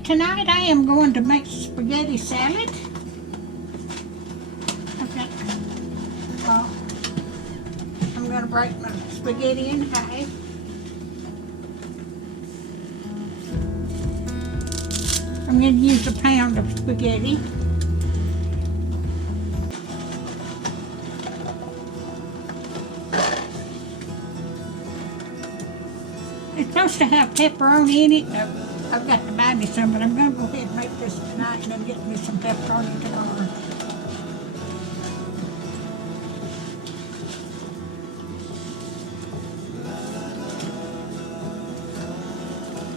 Alright, tonight I am going to make spaghetti salad. I'm going to break my spaghetti in half. I'm going to use a pound of spaghetti. It's supposed to have pepperoni in it. I've got to buy me some, but I'm going to go ahead and make this tonight and then get me some pepperoni tomorrow.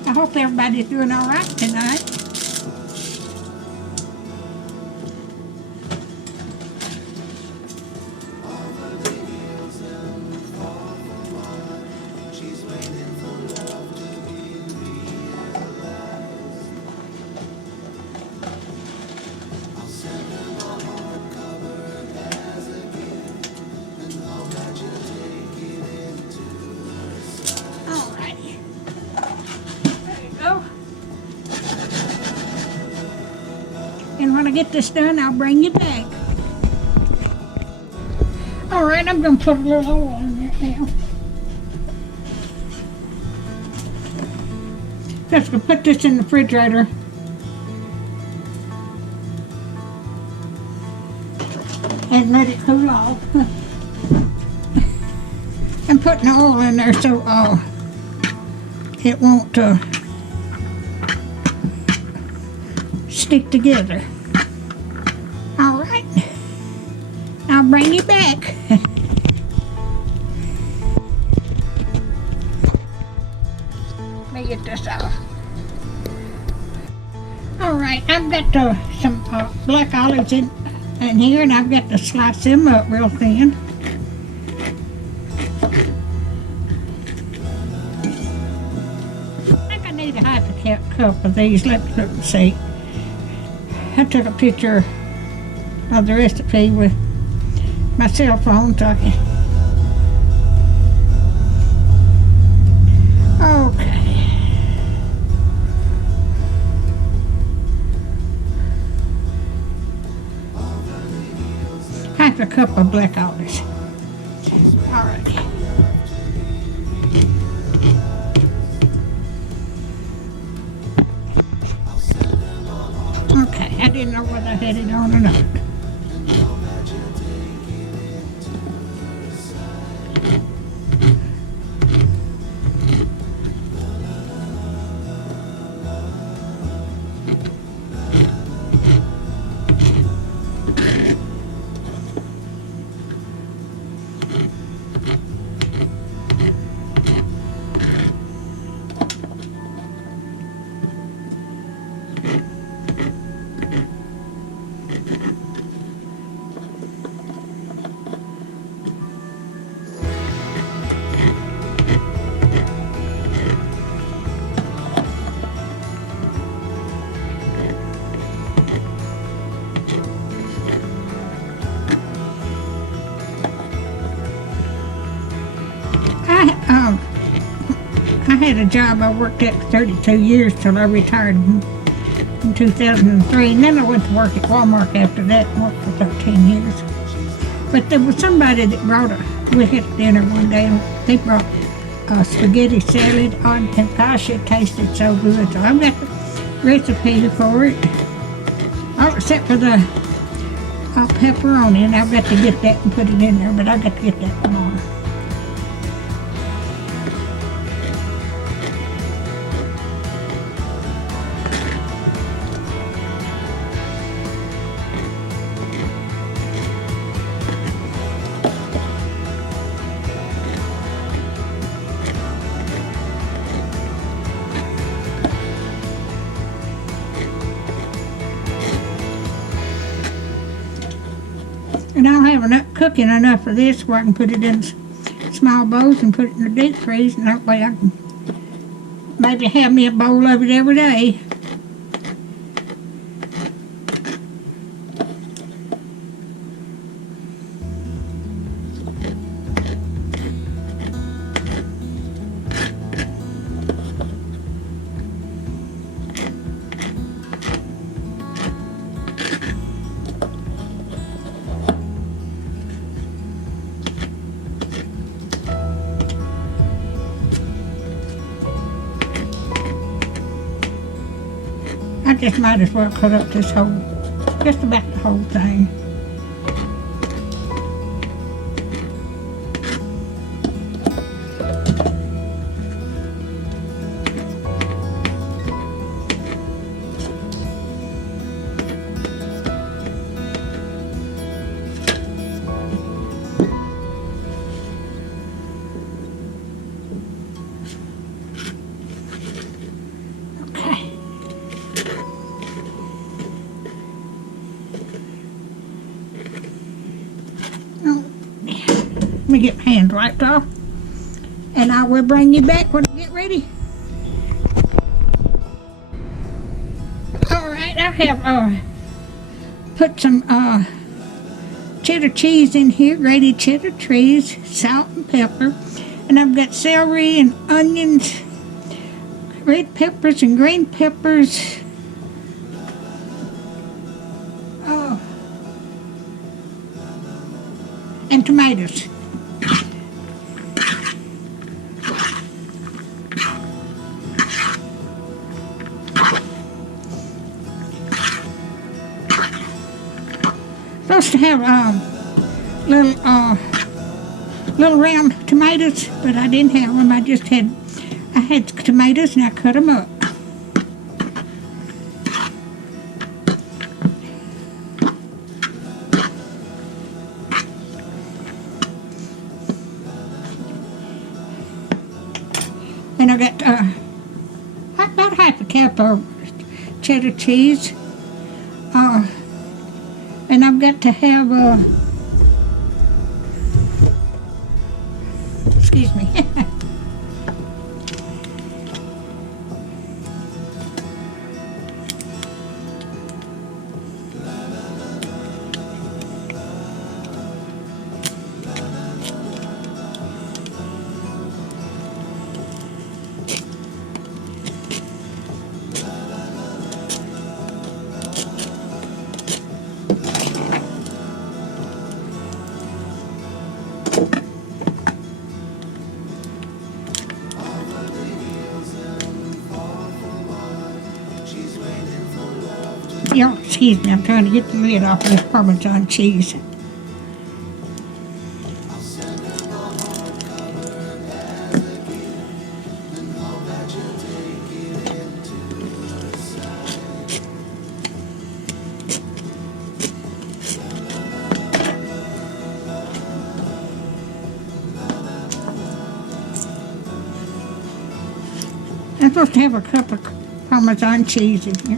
I hope everybody's doing all right tonight. And when I get this done, I'll bring you back. All right, I'm going to put a little oil in there now. Just going to put this in the refrigerator. And let it cool off. I'm putting oil in there so it won't stick together. All right, I'll bring you back. Let me get this off. All right, I've got some black olives in here, and I've got to slice them up real thin. I think I need a half a cup of these. Let me look and see. I took a picture of the recipe with my cell phone so I can. Okay. Half a cup of black olives. All right. Okay, I didn't know whether I had it on or not. I had a job I worked at for 32 years till I retired in 2003, and then I went to work at Walmart after that and worked for 13 years. But there was somebody that we had dinner one day, and they brought spaghetti salad on, and gosh, it tasted so good. So I've got the recipe for it, all except for the pepperoni, and I've got to get that and put it in there, but I've got to get that tomorrow. And I'll have cooking enough of this where I can put it in small bowls and put it in the deep freeze, and that way I can maybe have me a bowl of it every day. just might as well cut up this whole, just about the whole thing. Let me get my hands wiped off, and I will bring you back when I get ready. Alright, I have put some cheddar cheese in here, grated cheddar cheese, salt and pepper, and I've got celery and onions, red peppers and green peppers, and tomatoes. Supposed to have little round tomatoes, but I didn't have them. I had tomatoes and I cut them up. And I got about half a cup of cheddar cheese. And I've got to have excuse me. Y'all, excuse me, I'm trying to get the lid off of this Parmesan cheese. I'm supposed to have a cup of Parmesan cheese in here.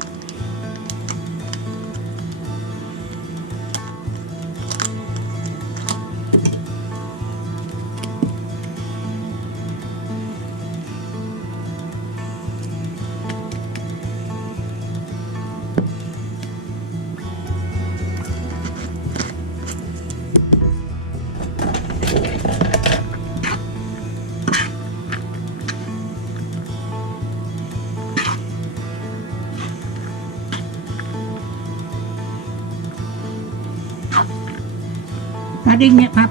I didn't get my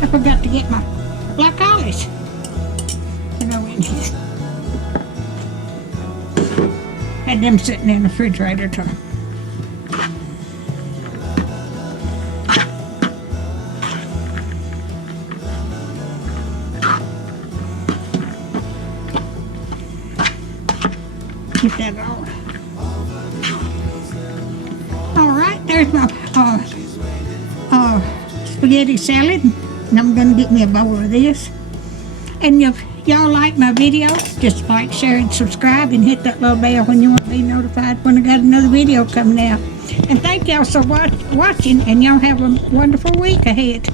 I forgot to get my black olives. Had them sitting in the refrigerator too. Get that all. Alright, there's my spaghetti salad. And I'm going to get me a bowl of this. And if y'all like my videos, just like, share, and subscribe, and hit that little bell when you want to be notified when I got another video coming out. And thank y'all so much for watching, and y'all have a wonderful week ahead.